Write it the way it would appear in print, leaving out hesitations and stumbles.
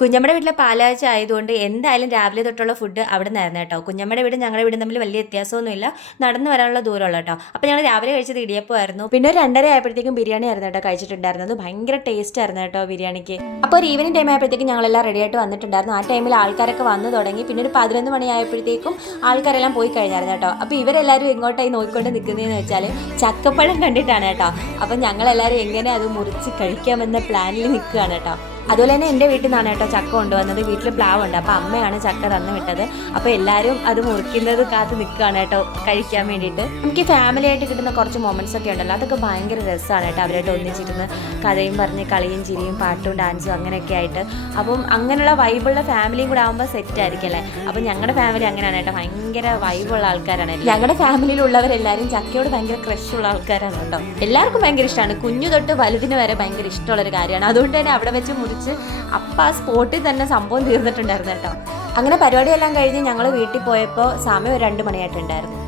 കുഞ്ഞമ്മയുടെ വീട്ടിലെ പാലാഴ്ച ആയതുകൊണ്ട് എന്തായാലും രാവിലെ തൊട്ടുള്ള ഫുഡ് അവിടെ നിന്നായിരുന്നു കേട്ടോ. കുഞ്ഞമ്മയുടെ വീട് ഞങ്ങളുടെ വീടും തമ്മിൽ വലിയ വ്യത്യാസമൊന്നുമില്ല, നടന്നു വരാനുള്ള ദൂരമുള്ള കേട്ടോ. അപ്പോൾ ഞങ്ങൾ രാവിലെ കഴിച്ചത് ഇടിയപ്പമായിരുന്നു. പിന്നെ ഒരു 2:30 ആയപ്പോഴത്തേക്കും ബിരിയാണി ആയിരുന്നു കേട്ടോ കഴിച്ചിട്ടുണ്ടായിരുന്നത്. ഭയങ്കര ടേസ്റ്റ് ആയിരുന്നു കേട്ടോ ബിരിയാണിക്ക്. അപ്പോൾ ഒരു ഈവനിങ് ടൈം ആയപ്പോഴത്തേക്കും ഞങ്ങളെല്ലാം റെഡി ആയിട്ട് വന്നിട്ടുണ്ടായിരുന്നു. ആ ടൈമിൽ ആൾക്കാരൊക്കെ വന്നു തുടങ്ങി. പിന്നെ ഒരു 11 മണി ആയപ്പോഴത്തേക്കും ആൾക്കാരെല്ലാം പോയി കഴിഞ്ഞായിരുന്നു കേട്ടോ. അപ്പോൾ ഇവരെല്ലാവരും എങ്ങോട്ടായി നോക്കിക്കൊണ്ട് നിൽക്കുന്നതെന്ന് വെച്ചാൽ ചക്കപ്പഴം കണ്ടിട്ടാണ് കേട്ടോ. അപ്പം ഞങ്ങളെല്ലാവരും എങ്ങനെ അത് മുറിച്ച് കഴിക്കാമെന്ന പ്ലാനിൽ നിൽക്കുകയാണ് കേട്ടോ. അതുപോലെ തന്നെ എൻ്റെ വീട്ടിൽ നിന്നാണ് കേട്ടോ ചക്ക കൊണ്ടുവന്നത്. വീട്ടിൽ പ്ലാവുണ്ട്, അപ്പോൾ അമ്മയാണ് ചക്ക തന്നു വിട്ടത്. അപ്പോൾ എല്ലാവരും അത് മുറിക്കുന്നത് കാത്ത് നിൽക്കുകയാണ് കേട്ടോ കഴിക്കാൻ വേണ്ടിയിട്ട്. നമുക്ക് ഫാമിലി ആയിട്ട് കിട്ടുന്ന കുറച്ച് മൊമെൻറ്റ്സ് ഒക്കെ ഉണ്ടല്ലോ, അതൊക്കെ ഭയങ്കര രസമാണ് കേട്ടോ. അവരായിട്ട് ഒന്നിച്ചിരുന്ന് കഥയും പറഞ്ഞ് കളിയും ചിരിയും പാട്ടും ഡാൻസും അങ്ങനെയൊക്കെ ആയിട്ട്. അപ്പം അങ്ങനെയുള്ള വൈബുള്ള ഫാമിലിയും കൂടെ ആകുമ്പോൾ സെറ്റ് ആയിരിക്കും അല്ലേ. അപ്പം ഞങ്ങളുടെ ഫാമിലി അങ്ങനെയാണ് കേട്ടോ, ഭയങ്കര വൈബുള്ള ആൾക്കാരാണ്. ഞങ്ങളുടെ ഫാമിലിയിലുള്ളവരെല്ലാവരും ചക്കയോട് ഭയങ്കര ക്രഷുള്ള ആൾക്കാരാണ് കേട്ടോ. എല്ലാവർക്കും ഭയങ്കര ഇഷ്ടമാണ്, കുഞ്ഞു തൊട്ട് വലുതിന് വരെ ഭയങ്കര ഇഷ്ടമുള്ളൊരു കാര്യമാണ്. അതുകൊണ്ട് തന്നെ അവിടെ വെച്ച് അപ്പം ആ സ്പോട്ടിൽ തന്നെ സംഭവം തീർന്നിട്ടുണ്ടായിരുന്നു കേട്ടോ. അങ്ങനെ പരിപാടിയെല്ലാം കഴിഞ്ഞ് ഞങ്ങൾ വീട്ടിൽ പോയപ്പോൾ സമയം ഒരു 2 മണിയായിട്ടുണ്ടായിരുന്നു.